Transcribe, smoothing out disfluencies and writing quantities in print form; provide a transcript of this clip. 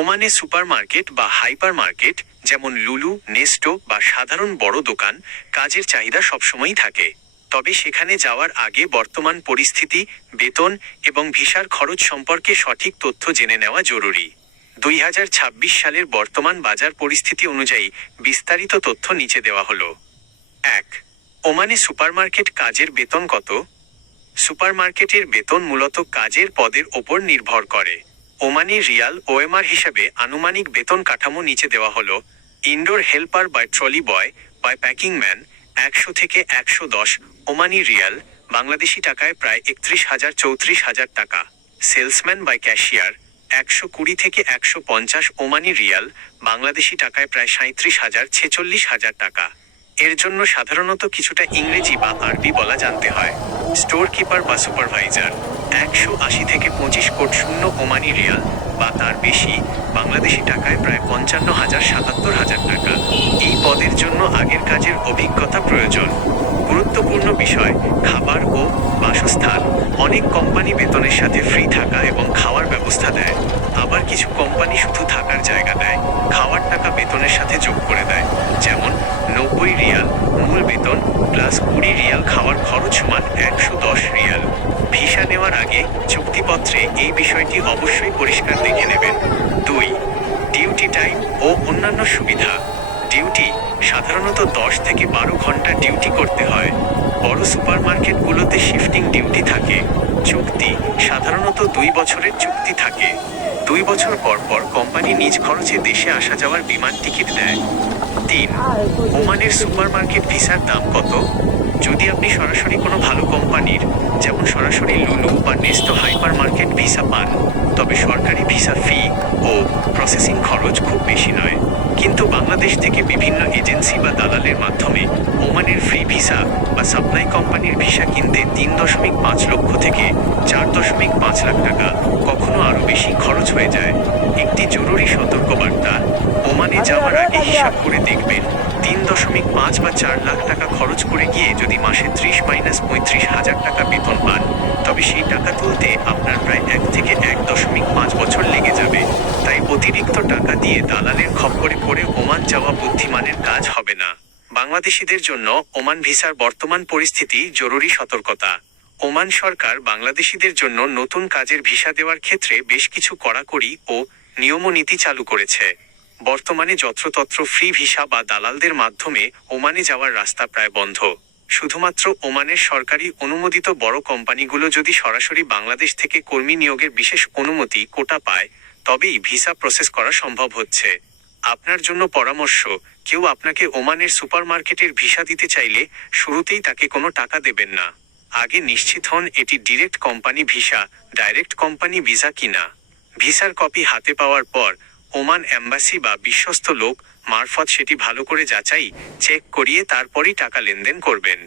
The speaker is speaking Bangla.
ওমানে সুপারমার্কেট বা হাইপার মার্কেট যেমন লুলু, নেস্টো বা সাধারণ বড় দোকান কাজের চাহিদা সবসময়ই থাকে। তবে সেখানে যাওয়ার আগে বর্তমান পরিস্থিতি, বেতন এবং ভিসার খরচ সম্পর্কে সঠিক তথ্য জেনে নেওয়া জরুরি। 2026 সালের বর্তমান বাজার পরিস্থিতি অনুযায়ী বিস্তারিত তথ্য নিচে দেওয়া হলো। 1. ওমানে সুপারমার্কেট কাজের বেতন কত? সুপারমার্কেটের বেতন মূলত কাজের পদের ওপর নির্ভর করে। ওমানি রিয়াল ওএমআর হিসাবে আনুমানিক বেতন কাঠামো নিচে দেওয়া হলো। Indoor helper by trolley boy by packing man 100 থেকে 110 ওমানি রিয়াল, বাংলাদেশি টাকায় প্রায় 31,000-34,000 টাকা। সেলসম্যান বাই ক্যাশিয়ার 120 থেকে 150 ওমানি রিয়াল, বাংলাদেশি টাকায় প্রায় 37,000-46,000 টাকা। এর জন্য সাধারণত কিছুটা ইংরেজি বা আরবি বলা জানতে হয়। স্টোর কিপার বা সুপারভাইজার 180 থেকে 25 ওমানি রিয়াল বা তার বেশি, বাংলাদেশি টাকায় প্রায় 55,000-77,000 টাকা। এই পদের জন্য আগের কাজের অভিজ্ঞতা প্রয়োজন। গুরুত্বপূর্ণ বিষয়, খাবার ও বাসস্থান। অনেক কোম্পানি বেতনের সাথে ফ্রি থাকা এবং খাওয়ার ব্যবস্থা দেয়। আবার কিছু কোম্পানি শুধু থাকার জায়গা দেয়, খাওয়ার টাকা বেতনের সাথে যোগ করে দেয়। যেমন 90 রিয়াল মূল বেতন প্লাস 20 রিয়াল খাওয়ার খরচ সমান 110 রিয়াল। ভিসা নেওয়ার আগে চুক্তিপত্রে এই বিষয়টি অবশ্যই পরিষ্কার দেখে নেবেন। 2. ডিউটি টাইম ও অন্যান্য সুবিধা। ডিউটি সাধারণত 10 থেকে 12 ঘন্টা ডিউটি করতে হয়। বড় সুপারমার্কেটগুলোতে শিফটিং ডিউটি থাকে। চুক্তি সাধারণত 2 বছরের চুক্তি থাকে। 2 বছর পর পর কোম্পানি নিজ খরচে দেশে আসা যাওয়ার বিমান টিকিট দেয়। 3. ওমানের সুপারমার্কেট ভিসার দাম কত? যদি আপনি সরাসরি কোনো ভালো কোম্পানির, যেমন সরাসরি লুলু বা নেস্টো হাইপার মার্কেট ভিসা পান, তবে সরকারি ভিসা ফি ও প্রসেসিং খরচ খুব বেশি নয়। কিন্তু বাংলাদেশ থেকে বিভিন্ন এজেন্সি বা দালালের মাধ্যমে ওমানের ফ্রি ভিসা বা সাপ্লাই কোম্পানির ভিসা কিনতে 3.5 লক্ষ থেকে 4.5 লাখ টাকা, কখনো আরও বেশি খরচ হয়ে যায়। একটি জরুরি সতর্কবার্তা, ওমানে যাওয়ার আগে হিসাব করে দেখবেন 3.5 বা 4 লাখ টাকা খরচ করে গিয়ে যদি মাসে 30-35 হাজার টাকা বেতন পান, তবে সেই টাকা তুলতে আপনার প্রায় 1 থেকে 1.5 বছর লেগে যাবে। তাই অতিরিক্ত টাকা দিয়ে দালালের খপ্পরে পড়ে ওমান যাওয়া বুদ্ধিমানের কাজ হবে না। বাংলাদেশিদের জন্য ওমান ভিসার বর্তমান পরিস্থিতি জরুরি সতর্কতা। ওমান সরকার বাংলাদেশিদের জন্য নতুন কাজের ভিসা দেওয়ার ক্ষেত্রে বেশ কিছু কড়াকড়ি ও নিয়মনীতি চালু করেছে। বর্তমানে যত্রতত্র ফ্রি ভিসা বা দালালদের মাধ্যমে ওমানে যাওয়ার রাস্তা প্রায় বন্ধ। শুধুমাত্র ওমানের সরকারি অনুমোদিত বড় কোম্পানিগুলো যদি সরাসরি বাংলাদেশ থেকে কর্মী নিয়োগের বিশেষ অনুমতি কোটা পায়, তবেই ভিসা প্রসেস করা সম্ভব হচ্ছে। আপনার জন্য পরামর্শ, কেউ আপনাকে ওমানের সুপারমার্কেটের ভিসা দিতে চাইলে শুরুতেই তাকে কোনো টাকা দেবেন না। আগে নিশ্চিত হন এটি direct company visa, direct company visa কিনা। ভিসার কপি হাতে পাওয়ার পর ওমান এম্বাসি বা বিশ্বস্ত লোক মারফত সেটি ভালো করে যাচাই চেক করিয়ে তারপরই টাকা লেনদেন করবেন।